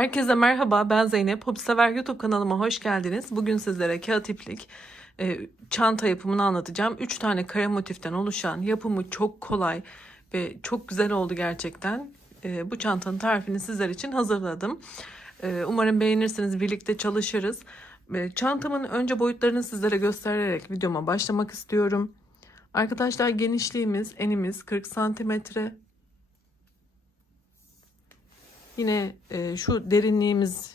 Herkese merhaba, ben Zeynep. Hobisever YouTube kanalıma hoş geldiniz. Bugün sizlere kağıt iplik çanta yapımını anlatacağım. 3 tane kare motiften oluşan, yapımı çok kolay ve çok güzel oldu gerçekten. Bu çantanın tarifini sizler için hazırladım. Umarım beğenirsiniz, birlikte çalışırız. Çantamın önce boyutlarını sizlere göstererek videoma başlamak istiyorum. Arkadaşlar, genişliğimiz, enimiz 40 santimetre. Yine şu derinliğimiz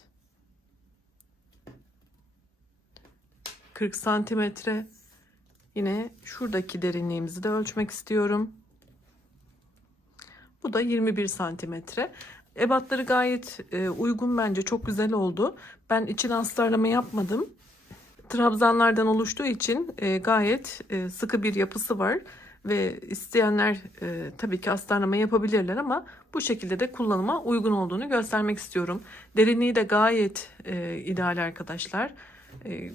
40 santimetre. Yine şuradaki derinliğimizi de ölçmek istiyorum. Bu da 21 santimetre. Ebatları gayet uygun, bence çok güzel oldu. Ben içine astarlama yapmadım. Trabzanlardan oluştuğu için gayet sıkı bir yapısı var. Ve isteyenler tabii ki astarlama yapabilirler ama bu şekilde de kullanıma uygun olduğunu göstermek istiyorum. Derinliği de gayet ideal arkadaşlar.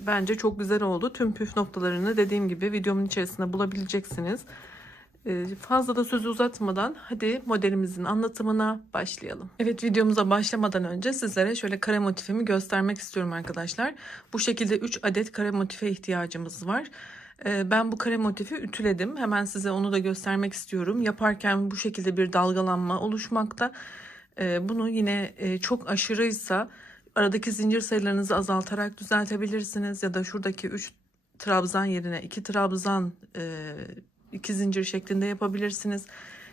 Bence çok güzel oldu. Tüm püf noktalarını dediğim gibi videomun içerisinde bulabileceksiniz. Fazla da sözü uzatmadan hadi modelimizin anlatımına başlayalım. Evet, videomuza başlamadan önce sizlere şöyle kare motifimi göstermek istiyorum arkadaşlar. Bu şekilde 3 adet kare motife ihtiyacımız var. Ben bu kare motifi ütüledim. Hemen size onu da göstermek istiyorum. Yaparken bu şekilde bir dalgalanma oluşmakta. Bunu yine çok aşırıysa aradaki zincir sayılarınızı azaltarak düzeltebilirsiniz. Ya da şuradaki 3 trabzan yerine 2 trabzan 2 zincir şeklinde yapabilirsiniz.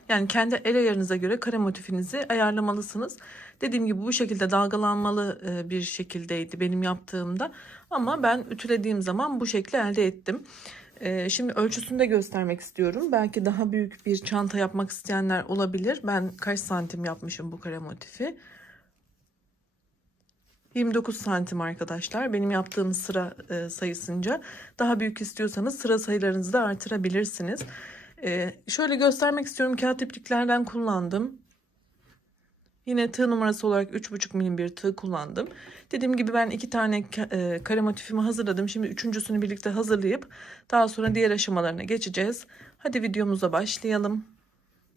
Yani kendi el ayarınıza göre kare motifinizi ayarlamalısınız. Dediğim gibi bu şekilde dalgalanmalı bir şekildeydi benim yaptığımda. Ama ben ütülediğim zaman bu şekli elde ettim. Şimdi ölçüsünü de göstermek istiyorum. Belki daha büyük bir çanta yapmak isteyenler olabilir. Ben kaç santim yapmışım bu kare motifi? 29 santim arkadaşlar. Benim yaptığım sıra sayısınca. Daha büyük istiyorsanız sıra sayılarınızı da artırabilirsiniz. Şöyle göstermek istiyorum. Kağıt ipliklerden kullandım. Yine tığ numarası olarak 3,5 milim bir tığ kullandım. Dediğim gibi ben 2 tane kare motifimi hazırladım. Şimdi üçüncüsünü birlikte hazırlayıp daha sonra diğer aşamalarına geçeceğiz. Hadi videomuza başlayalım.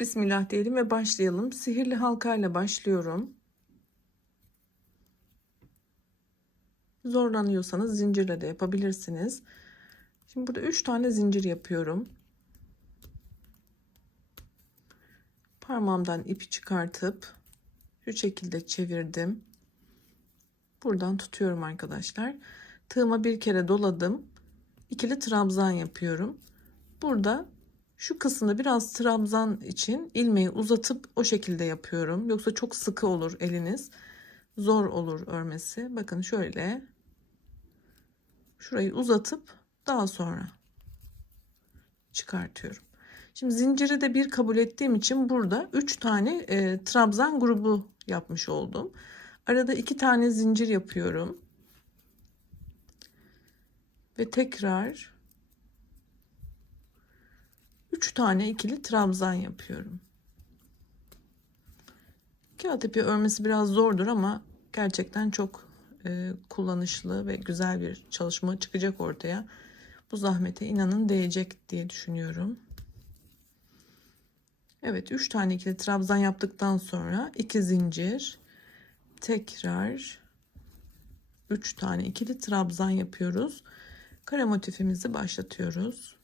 Bismillah diyelim ve başlayalım. Sihirli halkayla başlıyorum. Zorlanıyorsanız zincirle de yapabilirsiniz. Şimdi burada 3 tane zincir yapıyorum. Parmağımdan ipi çıkartıp şu şekilde çevirdim. Buradan tutuyorum arkadaşlar. Tığıma bir kere doladım. İkili trabzan yapıyorum. Burada şu kısımda biraz trabzan için ilmeği uzatıp o şekilde yapıyorum. Yoksa çok sıkı olur eliniz. Zor olur örmesi. Bakın şöyle. Şurayı uzatıp daha sonra çıkartıyorum. Şimdi zinciri de bir kabul ettiğim için burada 3 tane trabzan grubu yapmış oldum. Arada 2 tane zincir yapıyorum. Ve tekrar 3 tane ikili trabzan yapıyorum. Kağıt ipi örmesi biraz zordur ama gerçekten çok kullanışlı ve güzel bir çalışma çıkacak ortaya. Bu zahmete inanın değecek diye düşünüyorum. Evet, 3 tane ikili trabzan yaptıktan sonra 2 zincir, tekrar 3 tane ikili trabzan yapıyoruz. Kare motifimizi başlatıyoruz.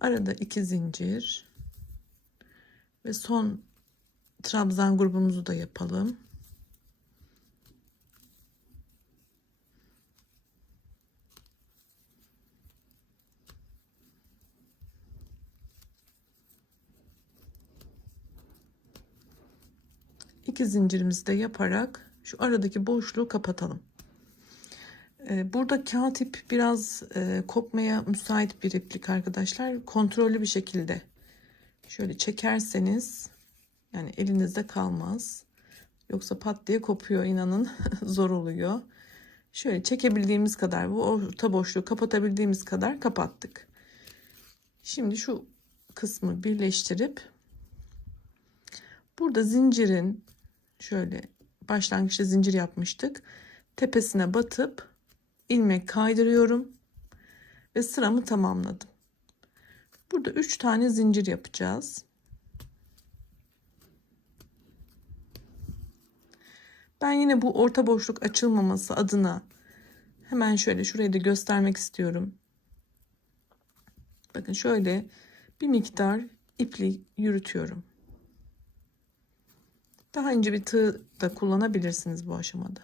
Arada 2 zincir ve son trabzan grubumuzu da yapalım. İki zincirimizi de yaparak şu aradaki boşluğu kapatalım. Burada kağıt ip biraz kopmaya müsait bir iplik arkadaşlar. Kontrollü bir şekilde şöyle çekerseniz yani elinizde kalmaz. Yoksa pat diye kopuyor, inanın zor oluyor. Şöyle çekebildiğimiz kadar, bu orta boşluğu kapatabildiğimiz kadar kapattık. Şimdi şu kısmı birleştirip burada zincirin şöyle başlangıçta zincir yapmıştık. Tepesine batıp ilmek kaydırıyorum ve sıramı tamamladım. Burada 3 tane zincir yapacağız. Ben yine bu orta boşluk açılmaması adına hemen şöyle şurayı da göstermek istiyorum. Bakın şöyle bir miktar iple yürütüyorum. Daha ince bir tığ da kullanabilirsiniz bu aşamada.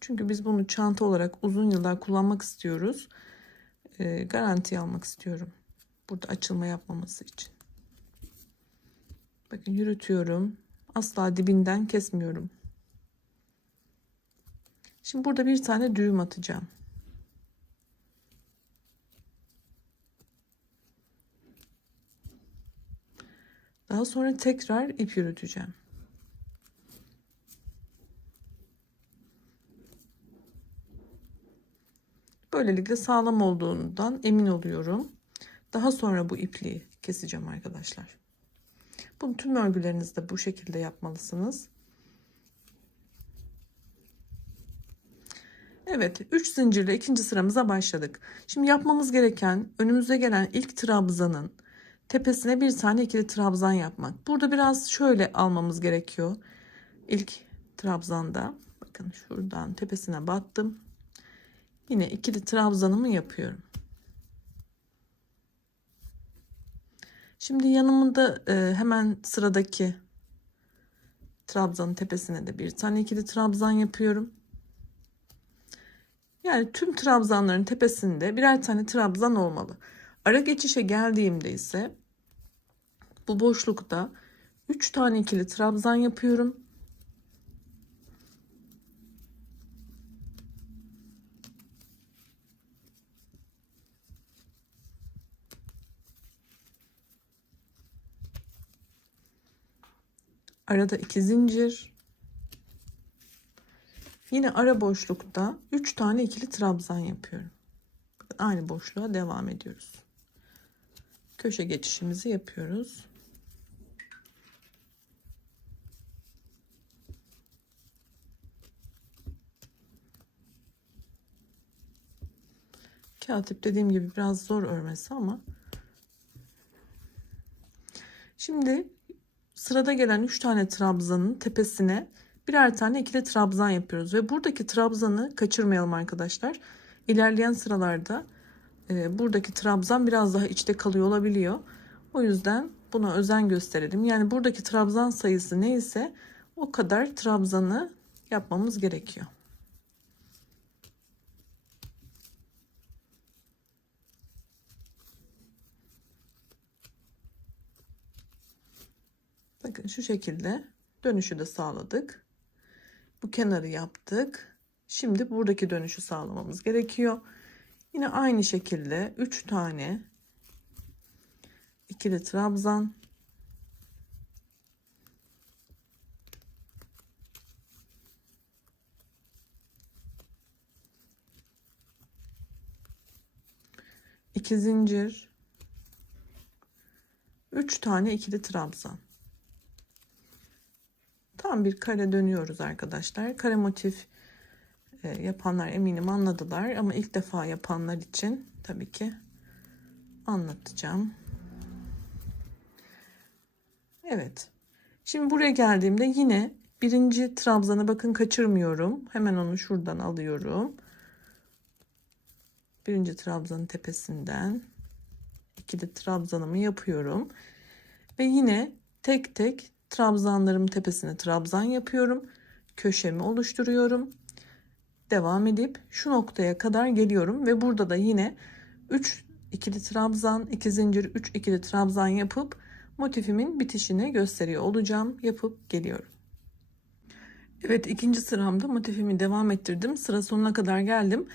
Çünkü biz bunu çanta olarak uzun yıllar kullanmak istiyoruz. Garanti almak istiyorum. Burada açılma yapmaması için. Bakın yürütüyorum. Asla dibinden kesmiyorum. Şimdi burada bir tane düğüm atacağım. Daha sonra tekrar ip yürüteceğim. Böylelikle sağlam olduğundan emin oluyorum. Daha sonra bu ipliği keseceğim arkadaşlar. Bunu tüm örgülerinizde bu şekilde yapmalısınız. Evet, 3 zincirle ikinci sıramıza başladık. Şimdi yapmamız gereken önümüze gelen ilk trabzanın tepesine bir tane ikili trabzan yapmak. Burada biraz şöyle almamız gerekiyor. İlk trabzanda bakın şuradan tepesine battım. Yine ikili trabzanımı yapıyorum. Şimdi yanımda hemen sıradaki trabzanın tepesine de bir tane ikili trabzan yapıyorum. Yani tüm trabzanların tepesinde birer tane trabzan olmalı. Ara geçişe geldiğimde ise bu boşlukta 3 tane ikili trabzan yapıyorum. Arada 2 zincir. Yine ara boşlukta 3 tane ikili trabzan yapıyorum. Aynı boşluğa devam ediyoruz. Köşe geçişimizi yapıyoruz. Kağıt ip dediğim gibi biraz zor örmesi ama şimdi sırada gelen 3 tane trabzanın tepesine birer tane ikili trabzan yapıyoruz ve buradaki trabzanı kaçırmayalım arkadaşlar. İlerleyen sıralarda buradaki trabzan biraz daha içte kalıyor olabiliyor. O yüzden buna özen gösterelim. Yani buradaki trabzan sayısı neyse o kadar trabzanı yapmamız gerekiyor. Bakın şu şekilde dönüşü de sağladık. Bu kenarı yaptık. Şimdi buradaki dönüşü sağlamamız gerekiyor. Yine aynı şekilde 3 tane ikili trabzan, iki zincir, 3 tane ikili trabzan. Tam bir kare dönüyoruz arkadaşlar. Kare motif yapanlar eminim anladılar ama ilk defa yapanlar için tabii ki anlatacağım. Evet. Şimdi buraya geldiğimde yine birinci trabzanı bakın kaçırmıyorum. Hemen onu şuradan alıyorum. Birinci trabzanın tepesinden ikili trabzanımı yapıyorum. Ve yine tek tek trabzanlarımın tepesine trabzan yapıyorum. Köşemi oluşturuyorum. Devam edip şu noktaya kadar geliyorum ve burada da yine 3 ikili trabzan, 2 zincir, 3 ikili trabzan yapıp motifimin bitişini gösteriyor olacağım. Yapıp geliyorum. Evet, ikinci sıramda motifimi devam ettirdim. Sıra sonuna kadar geldim.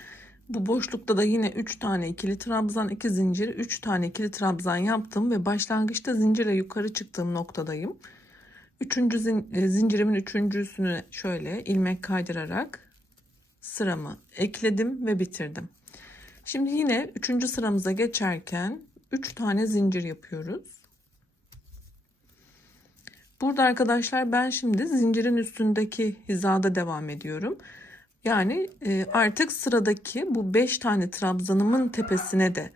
Bu boşlukta da yine 3 tane ikili trabzan, 2 zincir, 3 tane ikili trabzan yaptım ve başlangıçta zincirle yukarı çıktığım noktadayım. Üçüncü zincirimin üçüncüsünü şöyle ilmek kaydırarak sıramı ekledim ve bitirdim. Şimdi yine 3. sıramıza geçerken 3 tane zincir yapıyoruz. Burada arkadaşlar ben şimdi zincirin üstündeki hizada devam ediyorum. Yani artık sıradaki bu 5 tane trabzanımın tepesine de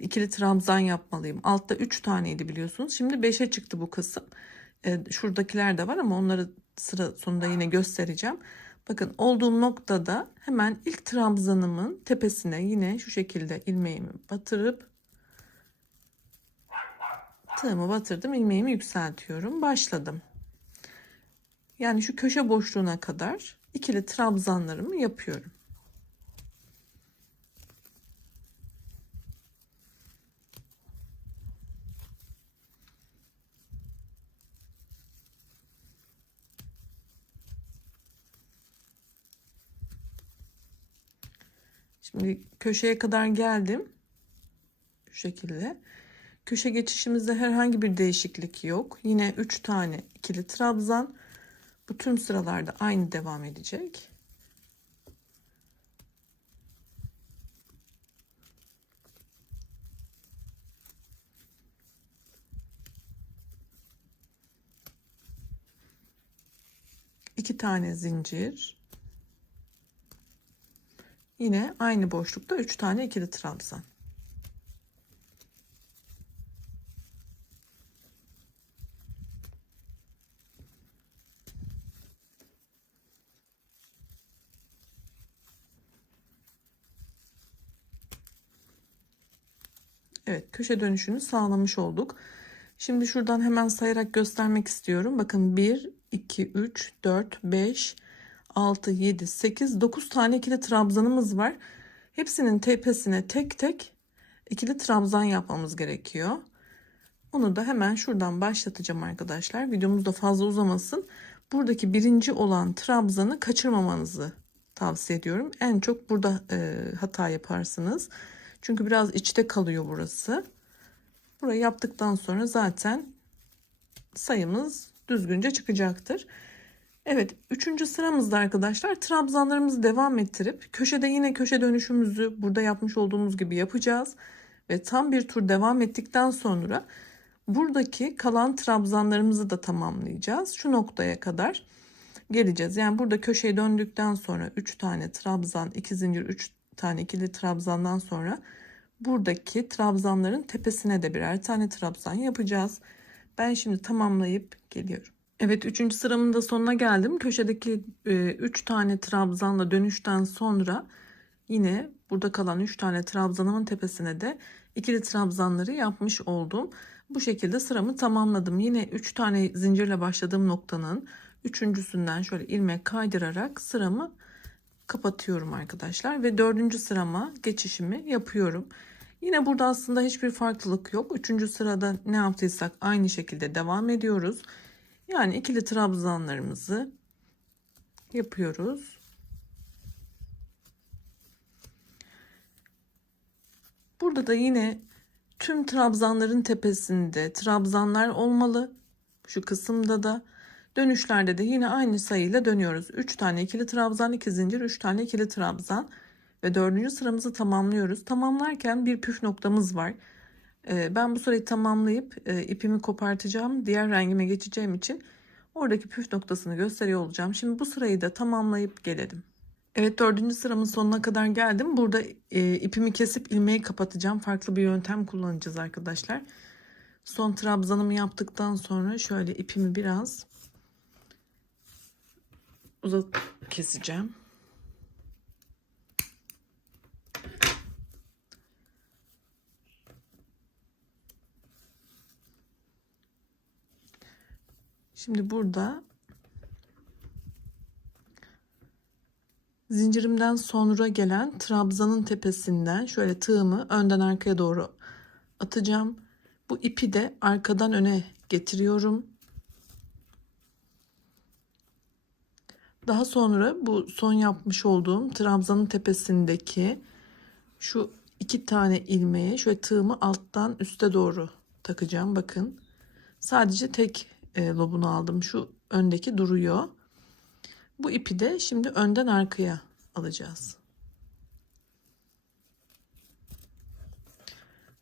ikili trabzan yapmalıyım. Altta 3 taneydi biliyorsunuz. Şimdi 5'e çıktı bu kısım. Şuradakiler de var ama onları sıra sonunda yine göstereceğim. Bakın olduğum noktada hemen ilk trabzanımın tepesine yine şu şekilde ilmeğimi batırıp tığımı batırdım, ilmeğimi yükseltiyorum. Başladım. Yani şu köşe boşluğuna kadar ikili trabzanlarımı yapıyorum. Şimdi köşeye kadar geldim. Şu şekilde. Köşe geçişimizde herhangi bir değişiklik yok. Yine 3 tane ikili trabzan. Bu tüm sıralarda aynı devam edecek. İki tane zincir. Yine aynı boşlukta 3 tane ikili trabzan. Evet, köşe dönüşünü sağlamış olduk. Şimdi şuradan hemen sayarak göstermek istiyorum. Bakın 1, 2, 3, 4, 5, 6, 7, 8, 9 tane ikili trabzanımız var. Hepsinin tepesine tek tek ikili trabzan yapmamız gerekiyor. Onu da hemen şuradan başlatacağım arkadaşlar. Videomuz da fazla uzamasın. Buradaki birinci olan trabzanı kaçırmamanızı tavsiye ediyorum. En çok burada hata yaparsınız. Çünkü biraz içte kalıyor burası. Burayı yaptıktan sonra zaten sayımız düzgünce çıkacaktır. Evet, 3. sıramızda arkadaşlar trabzanlarımızı devam ettirip köşede yine köşe dönüşümüzü burada yapmış olduğumuz gibi yapacağız. Ve tam bir tur devam ettikten sonra buradaki kalan trabzanlarımızı da tamamlayacağız. Şu noktaya kadar geleceğiz. Yani burada köşeyi döndükten sonra 3 tane trabzan, 2 zincir, 3 tane ikili trabzandan sonra buradaki trabzanların tepesine de birer tane trabzan yapacağız. Ben şimdi tamamlayıp geliyorum. Evet, 3. sıramın da sonuna geldim. Köşedeki 3 tane trabzanla dönüşten sonra yine burada kalan 3 tane trabzanımın tepesine de ikili trabzanları yapmış oldum. Bu şekilde sıramı tamamladım. Yine 3 tane zincirle başladığım noktanın üçüncüsünden şöyle ilmek kaydırarak sıramı kapatıyorum arkadaşlar ve 4. sırama geçişimi yapıyorum. Yine burada aslında hiçbir farklılık yok. 3. sırada ne yaptıysak aynı şekilde devam ediyoruz. Yani ikili trabzanlarımızı yapıyoruz. Burada da yine tüm trabzanların tepesinde trabzanlar olmalı. Şu kısımda da dönüşlerde de yine aynı sayıyla dönüyoruz. 3 tane ikili trabzan, 2 zincir, 3 tane ikili trabzan ve 4. sıramızı tamamlıyoruz. Tamamlarken bir püf noktamız var. Ben bu sırayı tamamlayıp ipimi kopartacağım. Diğer rengime geçeceğim için oradaki püf noktasını gösteriyor olacağım. Şimdi bu sırayı da tamamlayıp gelelim. Evet, 4. sıramın sonuna kadar geldim. Burada ipimi kesip ilmeği kapatacağım. Farklı bir yöntem kullanacağız arkadaşlar. Son trabzanımı yaptıktan sonra şöyle ipimi biraz uzat keseceğim. Şimdi burada zincirimden sonra gelen trabzanın tepesinden şöyle tığımı önden arkaya doğru atacağım. Bu ipi de arkadan öne getiriyorum. Daha sonra bu son yapmış olduğum trabzanın tepesindeki şu 2 tane ilmeği şöyle tığımı alttan üste doğru takacağım. Bakın. Sadece tek lobunu aldım. Şu öndeki duruyor. Bu ipi de şimdi önden arkaya alacağız.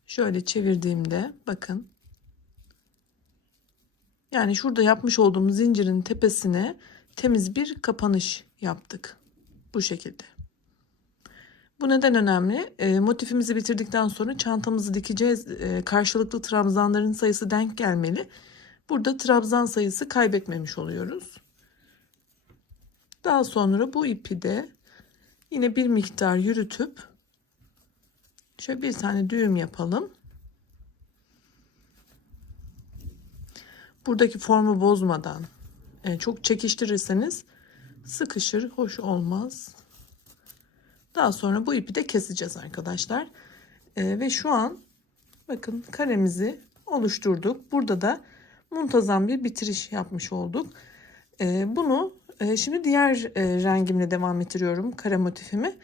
Şöyle çevirdiğimde bakın. Yani şurada yapmış olduğum zincirin tepesine temiz bir kapanış yaptık. Bu şekilde. Bu neden önemli? Motifimizi bitirdikten sonra çantamızı dikeceğiz. Karşılıklı trabzanların sayısı denk gelmeli. Burada trabzan sayısı kaybetmemiş oluyoruz. Daha sonra bu ipi de yine bir miktar yürütüp şöyle bir tane düğüm yapalım. Buradaki formu bozmadan, çok çekiştirirseniz sıkışır, hoş olmaz. Daha sonra bu ipi de keseceğiz arkadaşlar. Ve şu an bakın karemizi oluşturduk. Burada da muntazam bir bitiriş yapmış olduk. Bunu şimdi diğer rengimle devam ettiriyorum, kare motifimi.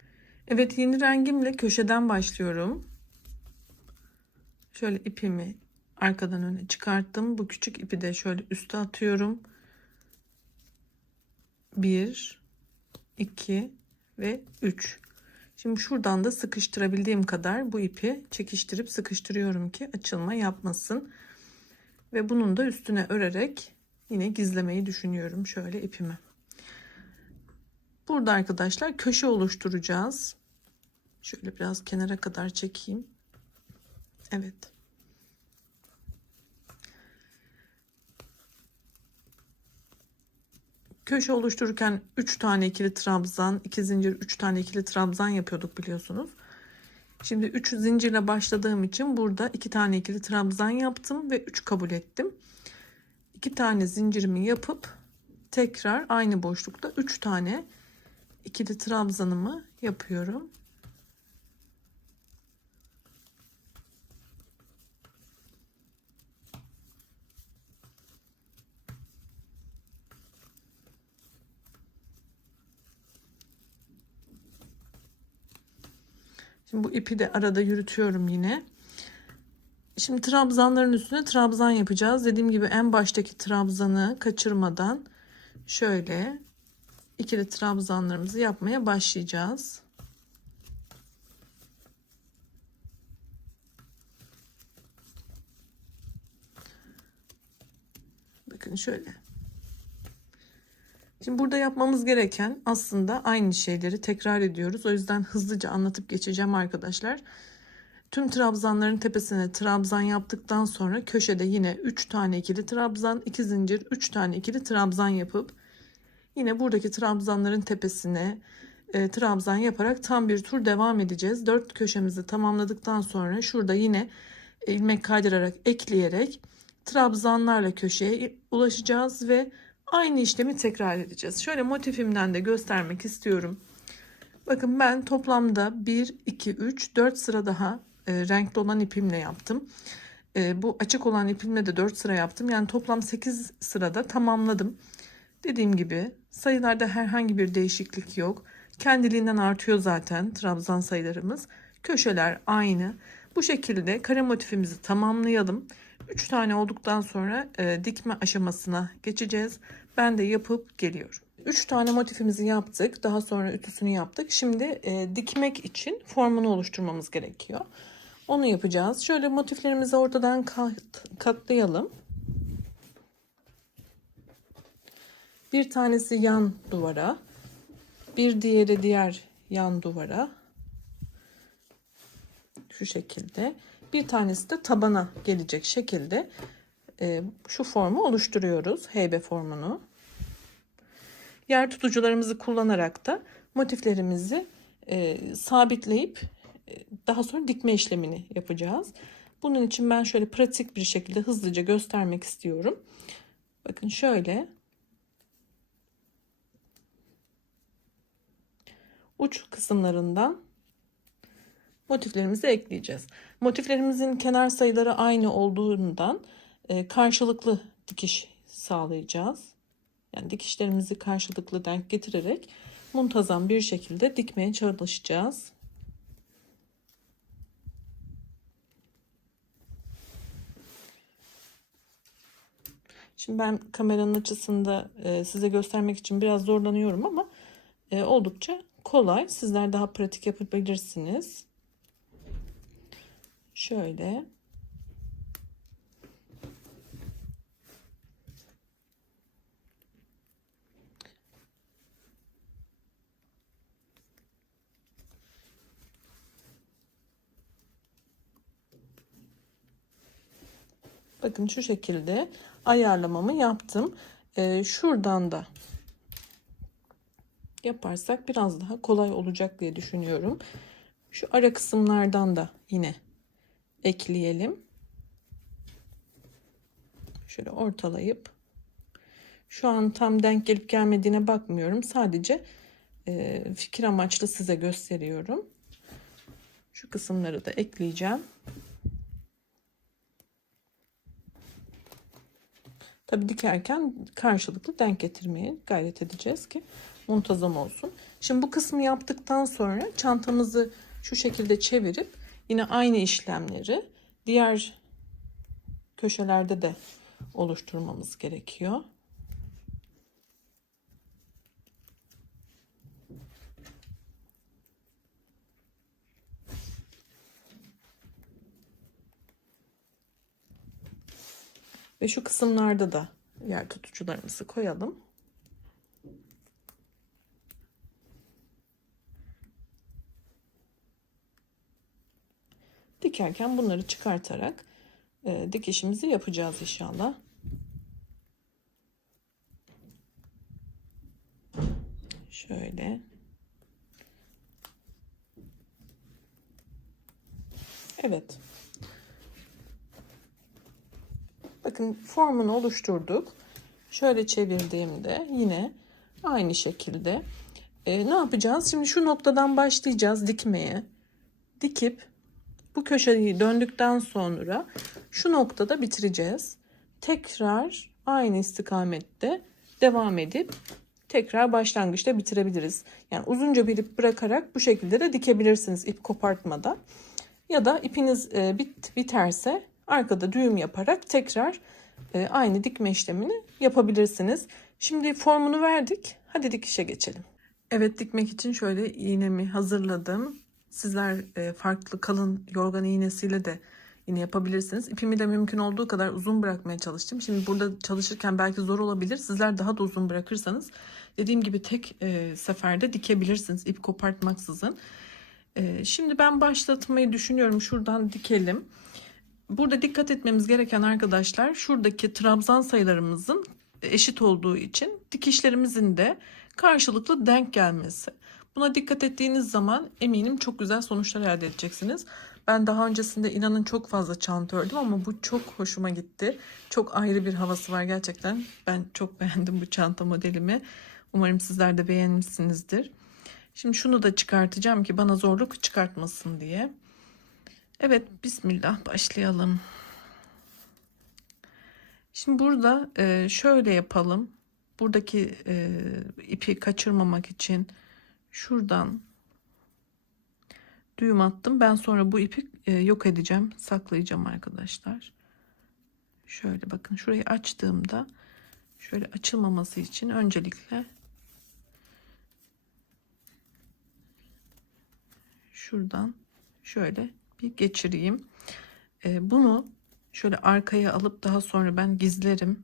Evet, yeni rengimle köşeden başlıyorum. Şöyle ipimi arkadan öne çıkarttım. Bu küçük ipi de şöyle üste atıyorum. 1, 2 ve 3. Şimdi şuradan da sıkıştırabildiğim kadar bu ipi çekiştirip sıkıştırıyorum ki açılma yapmasın. Ve bunun da üstüne örerek yine gizlemeyi düşünüyorum şöyle ipimi. Burada arkadaşlar köşe oluşturacağız. Şöyle biraz kenara kadar çekeyim. Evet. Köşe oluştururken 3 tane ikili trabzan, 2 zincir, 3 tane ikili trabzan yapıyorduk biliyorsunuz. Şimdi 3 zincirle başladığım için burada 2 tane ikili trabzan yaptım ve 3 kabul ettim. 2 tane zincirimi yapıp tekrar aynı boşlukta 3 tane ikili trabzanımı yapıyorum. Şimdi bu ipi de arada yürütüyorum yine. Şimdi trabzanların üstüne trabzan yapacağız. Dediğim gibi en baştaki trabzanı kaçırmadan şöyle ikili trabzanlarımızı yapmaya başlayacağız. Bakın şöyle. Şimdi burada yapmamız gereken aslında aynı şeyleri tekrar ediyoruz. O yüzden hızlıca anlatıp geçeceğim arkadaşlar. Tüm trabzanların tepesine trabzan yaptıktan sonra köşede yine 3 tane ikili trabzan, 2 zincir, 3 tane ikili trabzan yapıp yine buradaki trabzanların tepesine trabzan yaparak tam bir tur devam edeceğiz. 4 köşemizi tamamladıktan sonra şurada yine ilmek kaydırarak ekleyerek trabzanlarla köşeye ulaşacağız ve aynı işlemi tekrar edeceğiz. Şöyle motifimden de göstermek istiyorum. Bakın ben toplamda 1, 2, 3, 4 sıra daha renkli olan ipimle yaptım. Bu açık olan ipimle de 4 sıra yaptım. Yani toplam 8 sırada tamamladım. Dediğim gibi sayılarda herhangi bir değişiklik yok. Kendiliğinden artıyor zaten trabzan sayılarımız. Köşeler aynı. Bu şekilde kare motifimizi tamamlayalım. 3 tane olduktan sonra dikme aşamasına geçeceğiz. Ben de yapıp geliyorum. 3 tane motifimizi yaptık. Daha sonra ütüsünü yaptık. Şimdi dikmek için formunu oluşturmamız gerekiyor. Onu yapacağız. Şöyle motiflerimizi ortadan katlayalım. Bir tanesi yan duvara, bir diğeri diğer yan duvara. Şu şekilde. Bir tanesi de tabana gelecek şekilde şu formu oluşturuyoruz. Heybe formunu. Yer tutucularımızı kullanarak da motiflerimizi sabitleyip daha sonra dikme işlemini yapacağız. Bunun için ben şöyle pratik bir şekilde hızlıca göstermek istiyorum. Bakın şöyle. Uç kısımlarından motiflerimizi ekleyeceğiz. Motiflerimizin kenar sayıları aynı olduğundan karşılıklı dikiş sağlayacağız. Yani dikişlerimizi karşılıklı denk getirerek muntazam bir şekilde dikmeye çalışacağız. Şimdi ben kameranın açısında size göstermek için biraz zorlanıyorum ama oldukça kolay. Sizler daha pratik yapabilirsiniz. Şöyle. Bakın şu şekilde ayarlamamı yaptım. Şuradan da yaparsak biraz daha kolay olacak diye düşünüyorum. Şu ara kısımlardan da yine ekleyelim. Şöyle ortalayıp, şu an tam denk gelip gelmediğine bakmıyorum. Sadece fikir amaçlı size gösteriyorum. Şu kısımları da ekleyeceğim. Tabii dikerken karşılıklı denk getirmeye gayret edeceğiz ki muntazam olsun. Şimdi bu kısmı yaptıktan sonra çantamızı şu şekilde çevirip yine aynı işlemleri diğer köşelerde de oluşturmamız gerekiyor. Ve şu kısımlarda da yer tutucularımızı koyalım. Dikerken bunları çıkartarak dikişimizi yapacağız inşallah. Şöyle. Evet. Bakın formunu oluşturduk. Şöyle çevirdiğimde yine aynı şekilde ne yapacağız? Şimdi şu noktadan başlayacağız dikmeye. Dikip bu köşeyi döndükten sonra şu noktada bitireceğiz. Tekrar aynı istikamette devam edip tekrar başlangıçta bitirebiliriz. Yani uzunca bir ip bırakarak bu şekilde de dikebilirsiniz ip kopartmadan. Ya da ipiniz biterse arkada düğüm yaparak tekrar aynı dikme işlemini yapabilirsiniz. Şimdi formunu verdik. Hadi dikişe geçelim. Evet, dikmek için şöyle iğnemi hazırladım. Sizler farklı kalın yorgan iğnesiyle de yine yapabilirsiniz. İpimi de mümkün olduğu kadar uzun bırakmaya çalıştım. Şimdi burada çalışırken belki zor olabilir. Sizler daha da uzun bırakırsanız dediğim gibi tek seferde dikebilirsiniz ip kopartmaksızın. Şimdi ben başlatmayı düşünüyorum. Şuradan dikelim. Burada dikkat etmemiz gereken arkadaşlar, şuradaki trabzan sayılarımızın eşit olduğu için dikişlerimizin de karşılıklı denk gelmesi. Buna dikkat ettiğiniz zaman eminim çok güzel sonuçlar elde edeceksiniz. Ben daha öncesinde inanın çok fazla çanta ördüm ama bu çok hoşuma gitti. Çok ayrı bir havası var gerçekten. Ben çok beğendim bu çanta modelimi. Umarım sizler de beğenmişsinizdir. Şimdi şunu da çıkartacağım ki bana zorluk çıkartmasın diye. Evet, bismillah başlayalım. Şimdi burada şöyle yapalım. Buradaki ipi kaçırmamak için şuradan düğüm attım. Ben sonra bu ipi yok edeceğim, saklayacağım arkadaşlar. Şöyle bakın, şurayı açtığımda şöyle açılmaması için öncelikle şuradan şöyle bir geçireyim. Bunu şöyle arkaya alıp daha sonra ben gizlerim.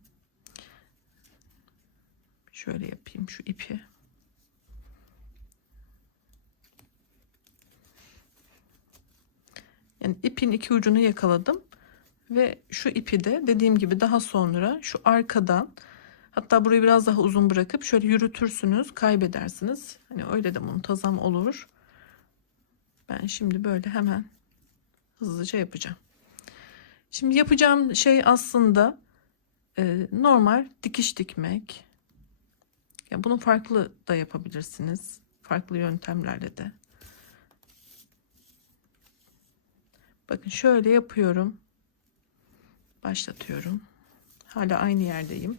Şöyle yapayım şu ipi. Yani ipin iki ucunu yakaladım ve şu ipi de dediğim gibi daha sonra şu arkadan, hatta burayı biraz daha uzun bırakıp şöyle yürütürsünüz, kaybedersiniz. Hani öyle de muntazam olur. Ben şimdi böyle hemen hızlıca yapacağım. Şimdi yapacağım şey aslında normal dikiş dikmek. Ya bunu farklı da yapabilirsiniz. Farklı yöntemlerle de. Bakın şöyle yapıyorum. Başlatıyorum. Hala aynı yerdeyim.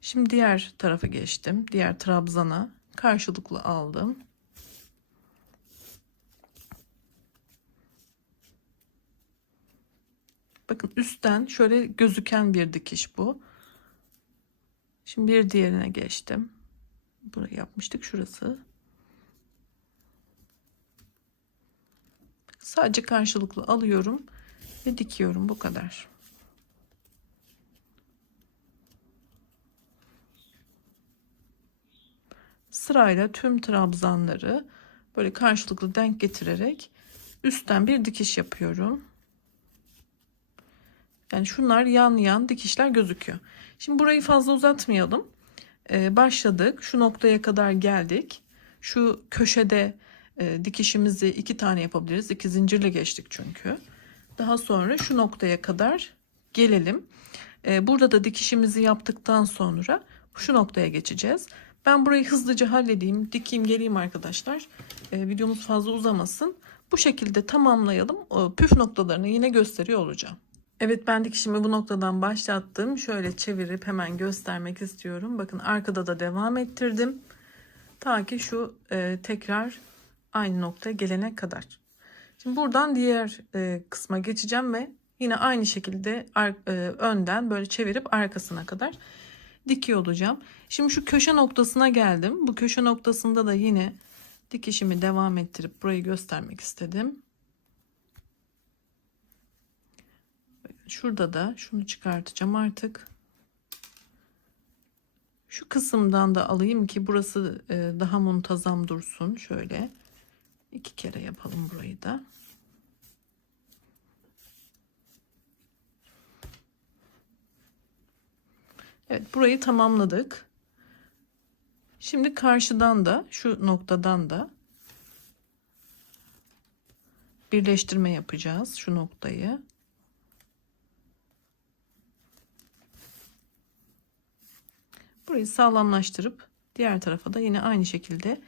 Şimdi diğer tarafa geçtim. Diğer trabzana karşılıklı aldım. Bakın üstten şöyle gözüken bir dikiş bu. Şimdi bir diğerine geçtim. Burayı yapmıştık, şurası. Sadece karşılıklı alıyorum ve dikiyorum, bu kadar. Sırayla tüm trabzanları böyle karşılıklı denk getirerek üstten bir dikiş yapıyorum. Yani şunlar yan yan dikişler gözüküyor. Şimdi burayı fazla uzatmayalım. Başladık. Şu noktaya kadar geldik. Şu köşede dikişimizi 2 tane yapabiliriz. 2 zincirle geçtik çünkü. Daha sonra şu noktaya kadar gelelim. Burada da dikişimizi yaptıktan sonra şu noktaya geçeceğiz. Ben burayı hızlıca halledeyim, dikeyim, geleyim arkadaşlar. Videomuz fazla uzamasın. Bu şekilde tamamlayalım. Püf noktalarını yine gösteriyor olacağım. Evet, ben dikişimi bu noktadan başlattım. Şöyle çevirip hemen göstermek istiyorum. Bakın arkada da devam ettirdim. Ta ki şu tekrar aynı noktaya gelene kadar. Şimdi buradan diğer kısma geçeceğim ve yine aynı şekilde önden böyle çevirip arkasına kadar dikiyor olacağım. Şimdi şu köşe noktasına geldim. Bu köşe noktasında da yine dikişimi devam ettirip burayı göstermek istedim. Şurada da şunu çıkartacağım artık. Şu kısımdan da alayım ki burası daha muntazam dursun. Şöyle 2 kere yapalım burayı da. Evet, burayı tamamladık. Şimdi karşıdan da şu noktadan da birleştirme yapacağız şu noktayı. Burayı sağlamlaştırıp diğer tarafa da yine aynı şekilde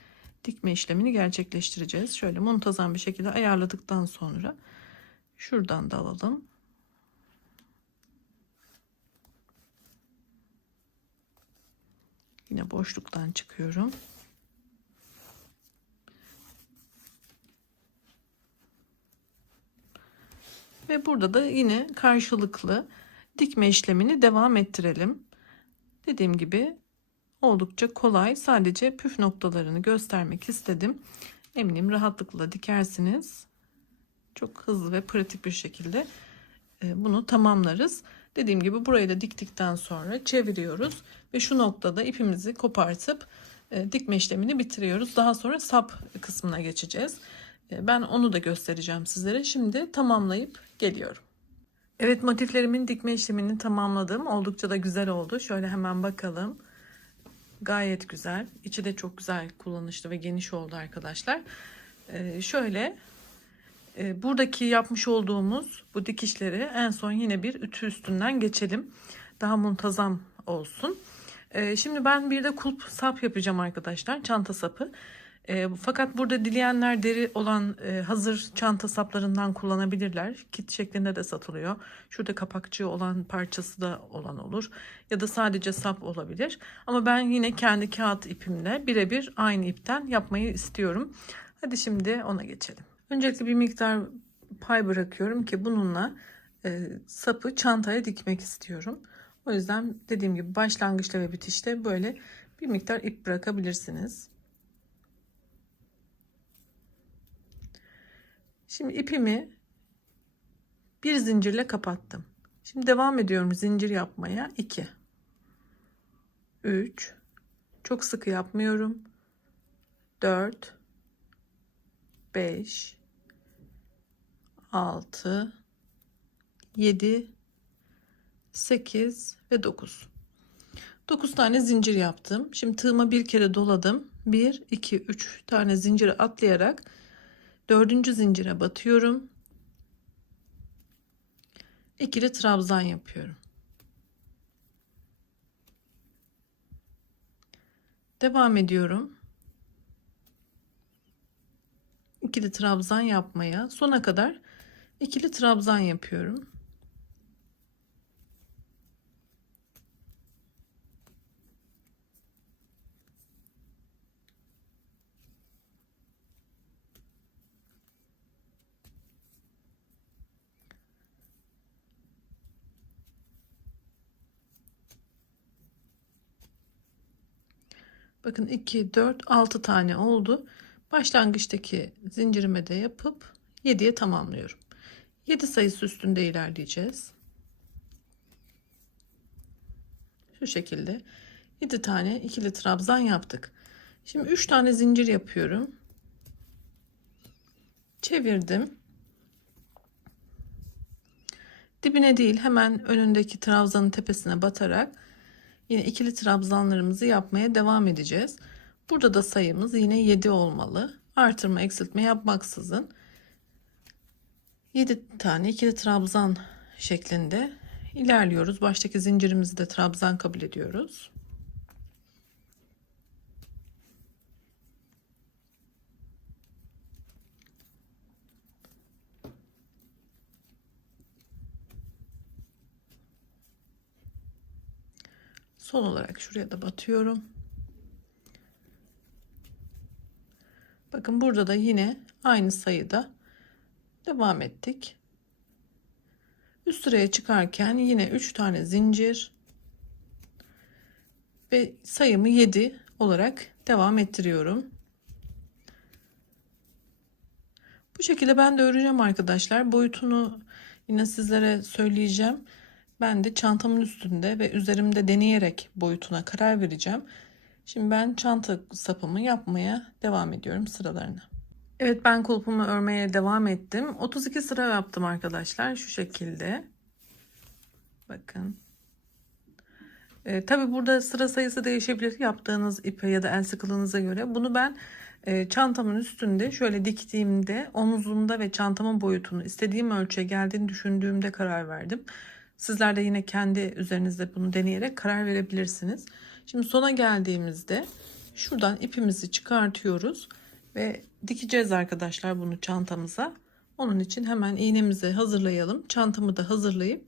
dikme işlemini gerçekleştireceğiz. Şöyle muntazam bir şekilde ayarladıktan sonra şuradan da alalım. Yine boşluktan çıkıyorum. Ve burada da yine karşılıklı dikme işlemini devam ettirelim. Dediğim gibi oldukça kolay. Sadece püf noktalarını göstermek istedim. Eminim rahatlıkla dikersiniz. Çok hızlı ve pratik bir şekilde bunu tamamlarız. Dediğim gibi burayı da diktikten sonra çeviriyoruz ve şu noktada ipimizi kopartıp dikme işlemini bitiriyoruz. Daha sonra sap kısmına geçeceğiz. Ben onu da göstereceğim sizlere. Şimdi tamamlayıp geliyorum. Evet, motiflerimin dikme işlemini tamamladım. Oldukça da güzel oldu. Şöyle hemen bakalım. Gayet güzel. İçi de çok güzel, kullanışlı ve geniş oldu arkadaşlar. Şöyle buradaki yapmış olduğumuz bu dikişleri en son yine bir ütü üstünden geçelim. Daha muntazam olsun. Şimdi ben bir de kulp sap yapacağım arkadaşlar. Çanta sapı. Fakat burada dileyenler deri olan hazır çanta saplarından kullanabilirler. Kit şeklinde de satılıyor. Şurada kapakçığı olan parçası da olan olur. Ya da sadece sap olabilir. Ama ben yine kendi kağıt ipimle birebir aynı ipten yapmayı istiyorum. Hadi şimdi ona geçelim. Öncelikle bir miktar pay bırakıyorum ki bununla sapı çantaya dikmek istiyorum. O yüzden dediğim gibi başlangıçta ve bitişte böyle bir miktar ip bırakabilirsiniz. Şimdi ipimi bir zincirle kapattım. Şimdi devam ediyorum zincir yapmaya. 2 3 çok sıkı yapmıyorum. 4 5 6 7 8 ve 9 tane zincir yaptım. Şimdi tığıma bir kere doladım. 1 2 3 tane zinciri atlayarak 4. zincire batıyorum. İkili trabzan yapıyorum. Devam ediyorum. İkili trabzan yapmaya. Sona kadar ikili trabzan yapıyorum. Bakın 2 4 6 tane oldu. Başlangıçtaki zincirime de yapıp 7'ye tamamlıyorum. 7 sayısı üstünde ilerleyeceğiz. Şu şekilde 7 tane ikili trabzan yaptık. Şimdi 3 tane zincir yapıyorum. Çevirdim. Dibine değil, hemen önündeki trabzanın tepesine batarak yine ikili trabzanlarımızı yapmaya devam edeceğiz. Burada da sayımız yine 7 olmalı. Artırma eksiltme yapmaksızın 7 tane ikili trabzan şeklinde ilerliyoruz. Baştaki zincirimizi de trabzan kabul ediyoruz. Son olarak şuraya da batıyorum. Bakın burada da yine aynı sayıda devam ettik. Üst sıraya çıkarken yine 3 tane zincir ve sayımı 7 olarak devam ettiriyorum. Bu şekilde ben de öreceğim arkadaşlar. Boyutunu yine sizlere söyleyeceğim. Ben de çantamın üstünde ve üzerimde deneyerek boyutuna karar vereceğim. Şimdi ben çanta sapımı yapmaya devam ediyorum sıralarına. Evet, ben kulpumu örmeye devam ettim. 32 sıra yaptım arkadaşlar şu şekilde. Bakın. Tabi burada sıra sayısı değişebilir yaptığınız ipe ya da el sıkılığınıza göre. Bunu ben çantamın üstünde şöyle diktiğimde omuzumda ve çantamın boyutunu istediğim ölçüye geldiğini düşündüğümde karar verdim. Sizler de yine kendi üzerinizde bunu deneyerek karar verebilirsiniz. Şimdi sona geldiğimizde şuradan ipimizi çıkartıyoruz ve dikeceğiz arkadaşlar bunu çantamıza. Onun için hemen iğnemizi hazırlayalım. Çantamı da hazırlayıp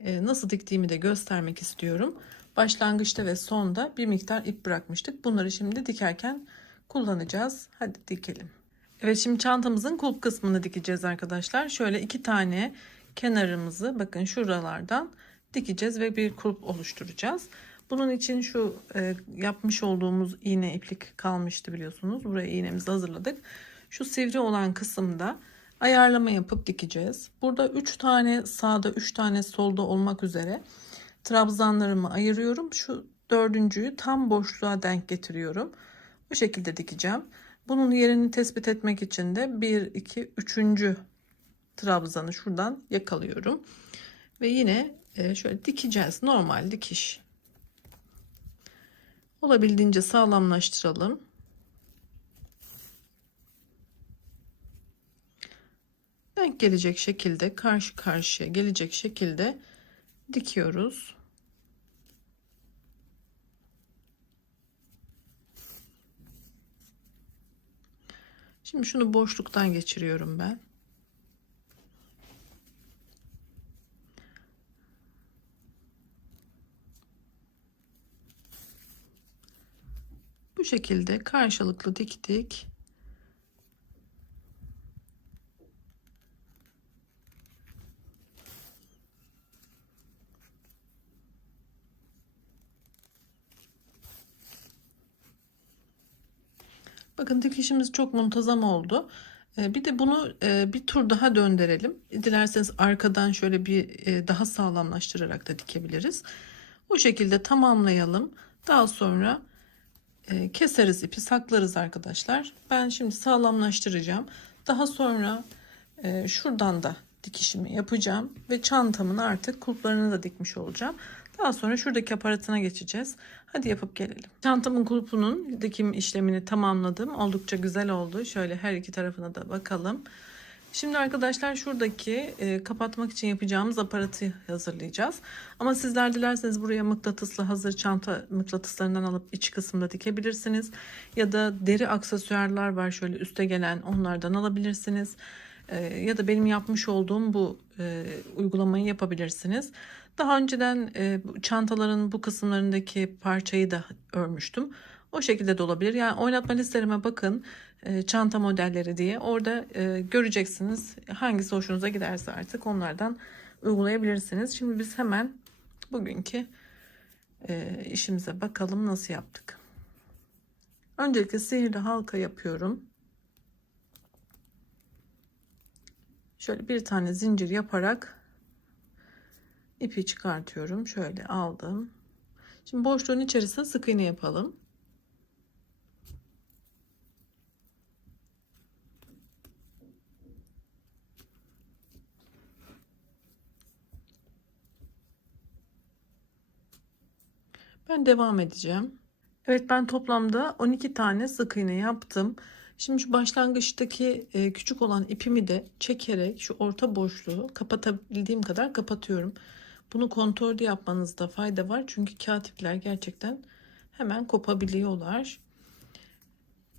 nasıl diktiğimi de göstermek istiyorum. Başlangıçta ve sonda bir miktar ip bırakmıştık. Bunları şimdi dikerken kullanacağız. Hadi dikelim. Evet, şimdi çantamızın kulp kısmını dikeceğiz arkadaşlar. Şöyle 2 tane kenarımızı bakın şuralardan dikeceğiz ve bir kulp oluşturacağız. Bunun için şu yapmış olduğumuz iğne iplik kalmıştı biliyorsunuz. Buraya iğnemizi hazırladık. Şu sivri olan kısımda ayarlama yapıp dikeceğiz. Burada 3 tane sağda 3 tane solda olmak üzere trabzanlarımı ayırıyorum. Şu dördüncüyü tam boşluğa denk getiriyorum. Bu şekilde dikeceğim. Bunun yerini tespit etmek için de 1, 2, 3. trabzanı şuradan yakalıyorum. Ve yine şöyle dikeceğiz. Normal dikiş. Olabildiğince sağlamlaştıralım. Denk gelecek şekilde, karşı karşıya gelecek şekilde dikiyoruz. Şimdi şunu boşluktan geçiriyorum ben. Bu şekilde karşılıklı diktik. Bakın dikişimiz çok muntazam oldu. Bir de bunu bir tur daha döndürelim. Dilerseniz arkadan şöyle bir daha sağlamlaştırarak da dikebiliriz. Bu şekilde tamamlayalım. Daha sonra keseriz ipi, saklarız arkadaşlar. Ben şimdi sağlamlaştıracağım. Daha sonra şuradan da dikişimi yapacağım ve çantamın artık kulplarını da dikmiş olacağım. Daha sonra şuradaki aparatına geçeceğiz. Hadi yapıp gelelim. Çantamın kulpunun dikim işlemini tamamladım. Oldukça güzel oldu. Şöyle her iki tarafına da bakalım. Şimdi arkadaşlar şuradaki kapatmak için yapacağımız aparatı hazırlayacağız. Ama sizler dilerseniz buraya mıknatıslı hazır çanta mıknatıslarından alıp iç kısımda dikebilirsiniz. Ya da deri aksesuarlar var şöyle üste gelen, onlardan alabilirsiniz. Ya da benim yapmış olduğum bu uygulamayı yapabilirsiniz. Daha önceden çantaların bu kısımlarındaki parçayı da örmüştüm. O şekilde de olabilir. Yani oynatma listelerime bakın, çanta modelleri diye. Orada göreceksiniz hangisi hoşunuza giderse artık onlardan uygulayabilirsiniz. Şimdi biz hemen bugünkü işimize bakalım nasıl yaptık. Öncelikle sihirli halka yapıyorum. Şöyle bir tane zincir yaparak ipi çıkartıyorum. Şöyle aldım. Şimdi boşluğun içerisine sık iğne yapalım. Ben devam edeceğim. Evet, ben toplamda 12 tane sık iğne yaptım. Şimdi şu başlangıçtaki küçük olan ipimi de çekerek şu orta boşluğu kapatabildiğim kadar kapatıyorum. Bunu kontrollü yapmanızda fayda var. Çünkü kağıt ipler gerçekten hemen kopabiliyorlar.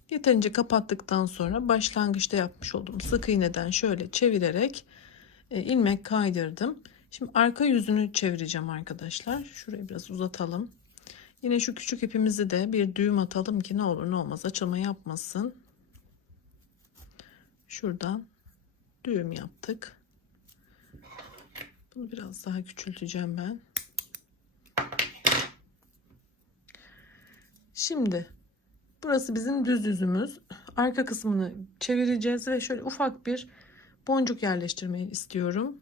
Yeterince kapattıktan sonra başlangıçta yapmış olduğum sık iğneden şöyle çevirerek ilmek kaydırdım. Şimdi arka yüzünü çevireceğim arkadaşlar. Şurayı biraz uzatalım. Yine şu küçük ipimizi de bir düğüm atalım ki ne olur ne olmaz açılma yapmasın. Şuradan düğüm yaptık. Bunu biraz daha küçülteceğim ben. Şimdi burası bizim düz yüzümüz. Arka kısmını çevireceğiz ve şöyle ufak bir boncuk yerleştirmeyi istiyorum.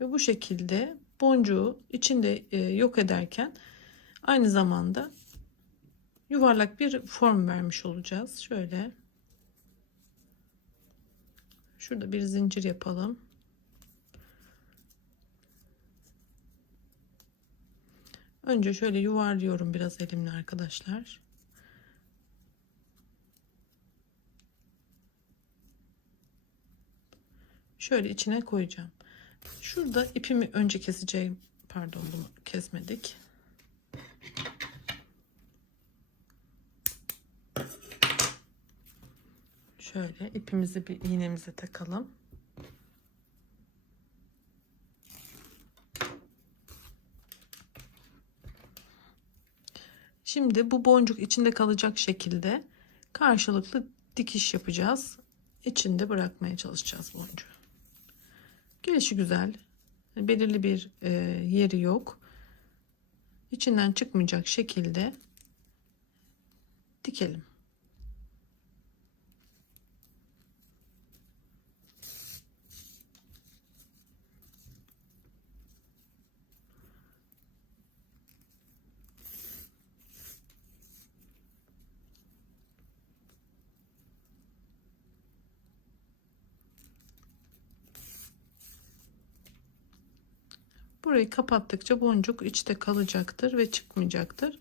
Ve bu şekilde boncuğu içinde yok ederken aynı zamanda yuvarlak bir form vermiş olacağız. Şöyle şurada bir zincir yapalım. Önce şöyle yuvarlıyorum biraz elimle arkadaşlar. Şöyle içine koyacağım. Şurada ipimi önce keseceğim. Pardon, bunu kesmedik. Şöyle ipimizi bir iğnemize takalım. Şimdi bu boncuk içinde kalacak şekilde karşılıklı dikiş yapacağız. İçinde bırakmaya çalışacağız boncuğu. Gelişi güzel. Belirli bir yeri yok. İçinden çıkmayacak şekilde dikelim. Burayı kapattıkça boncuk içte kalacaktır ve çıkmayacaktır.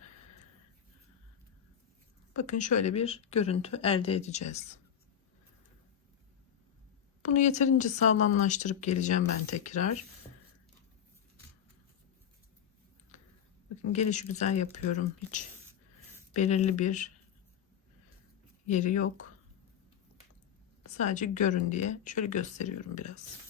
Bakın şöyle bir görüntü elde edeceğiz. Bunu yeterince sağlamlaştırıp geleceğim ben tekrar. Bakın gelişi güzel yapıyorum. Hiç belirli bir yeri yok. Sadece görün diye şöyle gösteriyorum biraz.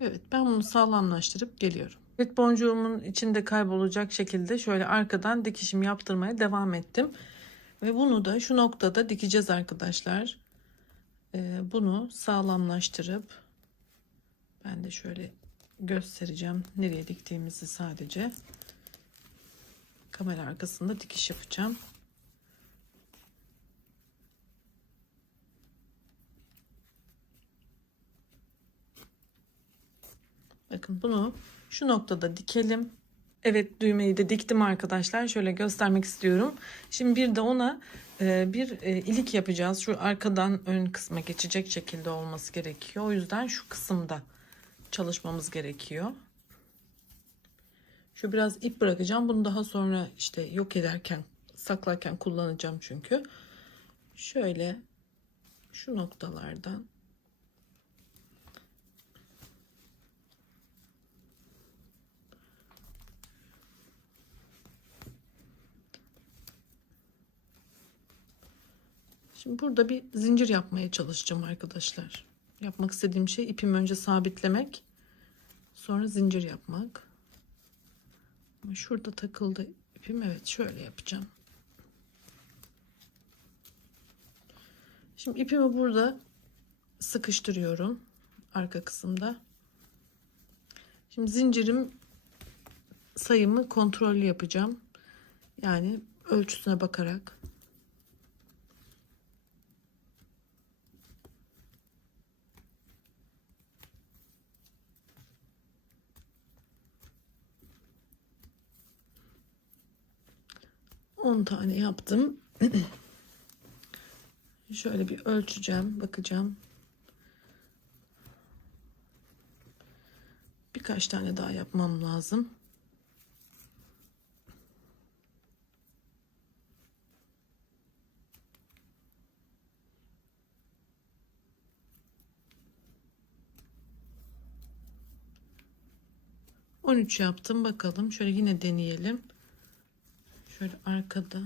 Evet, ben bunu sağlamlaştırıp geliyorum. Evet, boncuğumun içinde kaybolacak şekilde şöyle arkadan dikişim yaptırmaya devam ettim. Ve bunu da şu noktada dikeceğiz arkadaşlar. Bunu sağlamlaştırıp ben de şöyle göstereceğim nereye diktiğimizi sadece. Kamera arkasında dikiş yapacağım. Bakın bunu şu noktada dikelim. Evet, düğmeyi de diktim arkadaşlar. Şöyle göstermek istiyorum. Şimdi bir de ona bir ilik yapacağız. Şu arkadan ön kısma geçecek şekilde olması gerekiyor. O yüzden şu kısımda çalışmamız gerekiyor. Şu biraz ip bırakacağım. Bunu daha sonra işte yok ederken, saklarken kullanacağım çünkü. Şöyle şu noktalardan şimdi burada bir zincir yapmaya çalışacağım arkadaşlar. Yapmak istediğim şey ipimi önce sabitlemek, sonra zincir yapmak. Ama şurada takıldı ipim. Evet, şöyle yapacağım. Şimdi ipimi burada sıkıştırıyorum arka kısımda. Şimdi zincirim sayımı kontrollü yapacağım. Yani ölçüsüne bakarak. On tane yaptım. Şöyle bir ölçeceğim, bakacağım. Birkaç tane daha yapmam lazım. ...13 yaptım. Bakalım. Şöyle yine deneyelim. Şöyle arkada.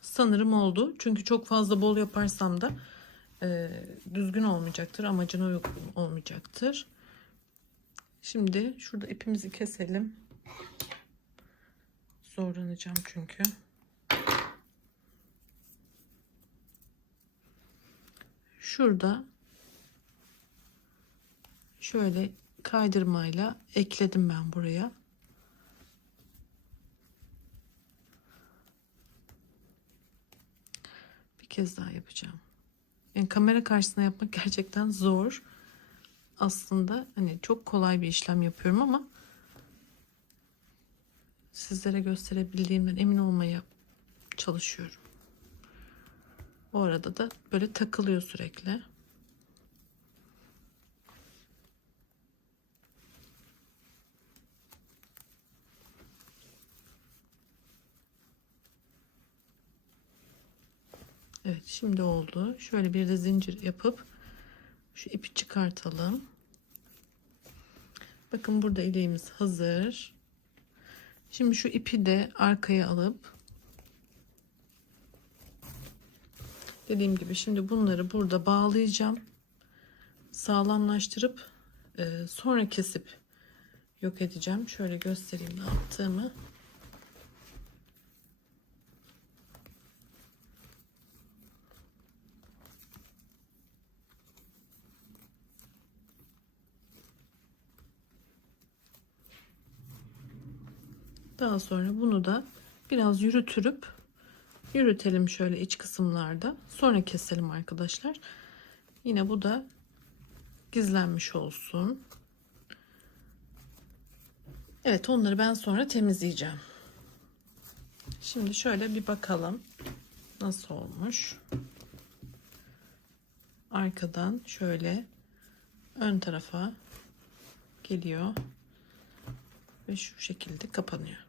Sanırım oldu. Çünkü çok fazla bol yaparsam da düzgün olmayacaktır. Amacına uygun olmayacaktır. Şimdi şurada ipimizi keselim. Zorlanacağım çünkü. Şurada şöyle kaydırmayla ekledim ben buraya. Bir kez daha yapacağım. Yani kamera karşısında yapmak gerçekten zor. Aslında hani çok kolay bir işlem yapıyorum ama sizlere gösterebildiğimden emin olmaya çalışıyorum. Bu arada da böyle takılıyor sürekli. Evet, şimdi oldu. Şöyle bir de zincir yapıp şu ipi çıkartalım. Bakın burada ileğimiz hazır. Şimdi şu ipi de arkaya alıp dediğim gibi şimdi bunları burada bağlayacağım. Sağlamlaştırıp sonra kesip yok edeceğim. Şöyle göstereyim ne yaptığımı. Daha sonra bunu da biraz yürütelim şöyle iç kısımlarda. Sonra keselim arkadaşlar. Yine bu da gizlenmiş olsun. Evet, onları ben sonra temizleyeceğim. Şimdi şöyle bir bakalım nasıl olmuş. Arkadan şöyle ön tarafa geliyor ve şu şekilde kapanıyor.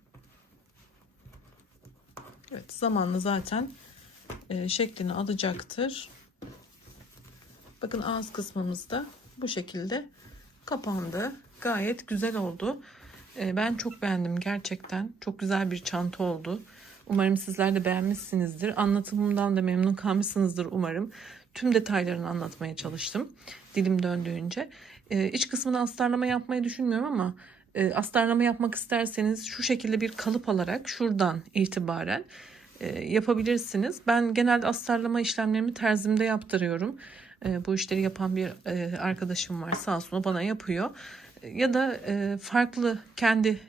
Evet, zamanla zaten şeklini alacaktır. Bakın ağız kısmımız da bu şekilde kapandı. Gayet güzel oldu. Ben çok beğendim gerçekten. Çok güzel bir çanta oldu. Umarım sizler de beğenmişsinizdir. Anlatımımdan da memnun kalmışsınızdır umarım. Tüm detaylarını anlatmaya çalıştım dilim döndüğünce. İç kısmına astarlama yapmayı düşünmüyorum ama astarlama yapmak isterseniz şu şekilde bir kalıp alarak şuradan itibaren yapabilirsiniz. Ben genelde astarlama işlemlerimi terzimde yaptırıyorum. Bu işleri yapan bir arkadaşım var, sağ olsun, o bana yapıyor. Ya da farklı kendi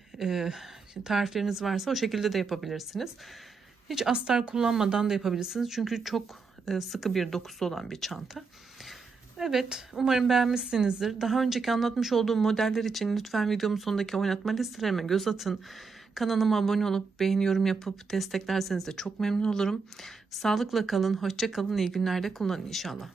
tarifleriniz varsa o şekilde de yapabilirsiniz. Hiç astar kullanmadan da yapabilirsiniz. Çünkü çok sıkı bir dokusu olan bir çanta. Evet, umarım beğenmişsinizdir. Daha önceki anlatmış olduğum modeller için lütfen videomun sonundaki oynatma listelerime göz atın. Kanalıma abone olup beğeni, yorum yapıp desteklerseniz de çok memnun olurum. Sağlıkla kalın, hoşça kalın, iyi günlerde kullanın inşallah.